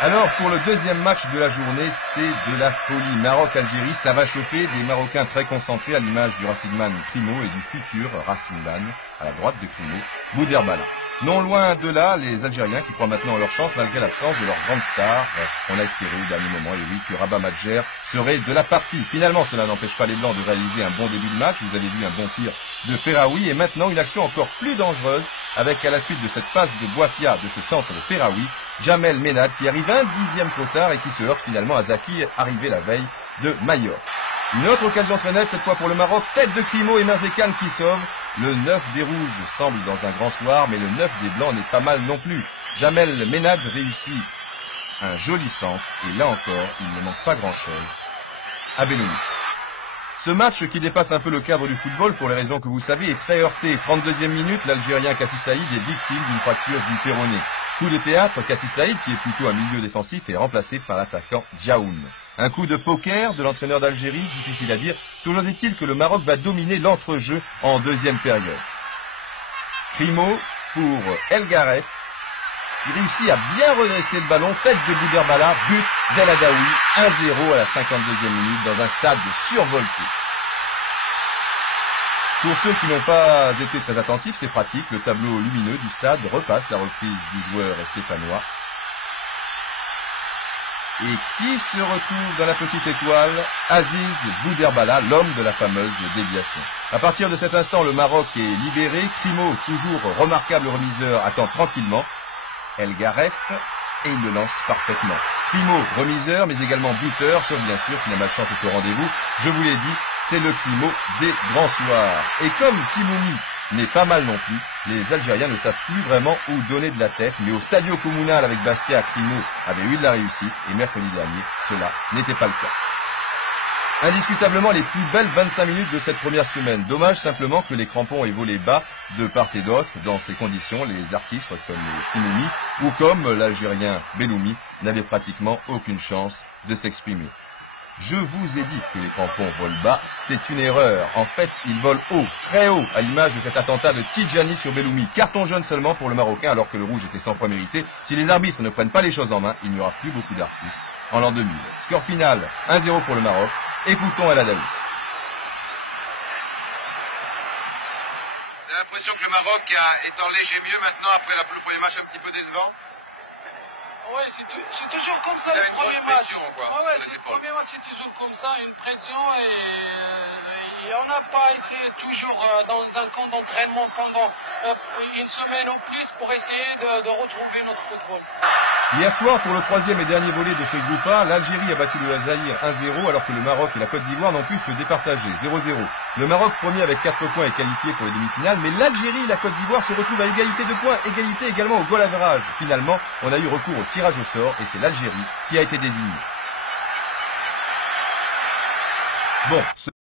Alors pour le deuxième match de la journée, c'est de la folie. Maroc-Algérie, ça va chauffer, des Marocains très concentrés à l'image du Racingman Crimo et du futur Racingman à la droite de Crimo, Bouderbala. Non loin de là, les Algériens qui croient maintenant en leur chance malgré l'absence de leur grande star. On a espéré au dernier moment, et oui, que Rabat Madjer serait de la partie. Finalement, cela n'empêche pas les Blancs de réaliser un bon début de match. Vous avez vu un bon tir de Ferraoui et maintenant une action encore plus dangereuse avec à la suite de cette passe de Boafia de ce centre de Ferraoui, Jamel Ménad qui arrive un dixième trop tard et qui se heurte finalement à Zaki, arrivé la veille de Majorque. Une autre occasion très nette, cette fois pour le Maroc, tête de Crimo et Merzekan qui sauve. Le 9 des Rouges semble dans un grand soir, mais le 9 des Blancs n'est pas mal non plus. Jamel Ménad réussit un joli centre, et là encore, il ne manque pas grand-chose à Belloumi. Ce match qui dépasse un peu le cadre du football, pour les raisons que vous savez, est très heurté. 32e minute, l'Algérien Kassi Saïd est victime d'une fracture du péroné. Coup de théâtre, Kassi Saïd, qui est plutôt un milieu défensif, est remplacé par l'attaquant Djaoun. Un coup de poker de l'entraîneur d'Algérie, difficile à dire. Toujours est-il que le Maroc va dominer l'entrejeu en deuxième période. Crimo pour El Garef. Il réussit à bien redresser le ballon, tête de Bouderbala, but d'El Adaoui, 1-0 à la 52e minute dans un stade survolté. Pour ceux qui n'ont pas été très attentifs, c'est pratique, le tableau lumineux du stade repasse la reprise du joueur stéphanois. Et qui se retrouve dans la petite étoile? Aziz Bouderbala, l'homme de la fameuse déviation. À partir de cet instant, le Maroc est libéré. Crimo, toujours remarquable remiseur, attend tranquillement El Garef et il le lance parfaitement. Crimo, remiseur, mais également buteur, sauf bien sûr si la malchance est au rendez-vous. Je vous l'ai dit, c'est le Crimo des grands soirs. Et comme Timoumi n'est pas mal non plus, les Algériens ne savent plus vraiment où donner de la tête, mais au Stadio Comunal avec Bastia, Crimo avait eu de la réussite, et mercredi dernier, cela n'était pas le cas. Indiscutablement les plus belles 25 minutes de cette première semaine. Dommage simplement que les crampons aient volé bas de part et d'autre. Dans ces conditions, les artistes comme Timoumi ou comme l'Algérien Belloumi n'avaient pratiquement aucune chance de s'exprimer. Je vous ai dit que les crampons volent bas, c'est une erreur. En fait, ils volent haut, très haut, à l'image de cet attentat de Tidjani sur Belloumi. Carton jaune seulement pour le Marocain, alors que le rouge était 100 fois mérité. Si les arbitres ne prennent pas les choses en main, il n'y aura plus beaucoup d'artistes en l'an 2000. Score final, 1-0 pour le Maroc. Écoutons El Adaoui. J'ai l'impression que le Maroc est en léger mieux maintenant après le premier match un petit peu décevant. Ouais, c'est toujours comme ça le premier match. Ouais, c'est le premier match, c'est toujours comme ça, une pression et on n'a pas été toujours dans un camp d'entraînement pendant une semaine ou plus pour essayer de retrouver notre football. Hier soir, pour le troisième et dernier volet de ce groupe A, l'Algérie a battu le Zaïre 1-0 alors que le Maroc et la Côte d'Ivoire n'ont pu se départager, 0-0. Le Maroc, premier avec 4 points, est qualifié pour les demi-finales, mais l'Algérie et la Côte d'Ivoire se retrouvent à égalité de points, égalité également au goal average. Finalement, on a eu recours au tirage au sort et c'est l'Algérie qui a été désignée. Bon.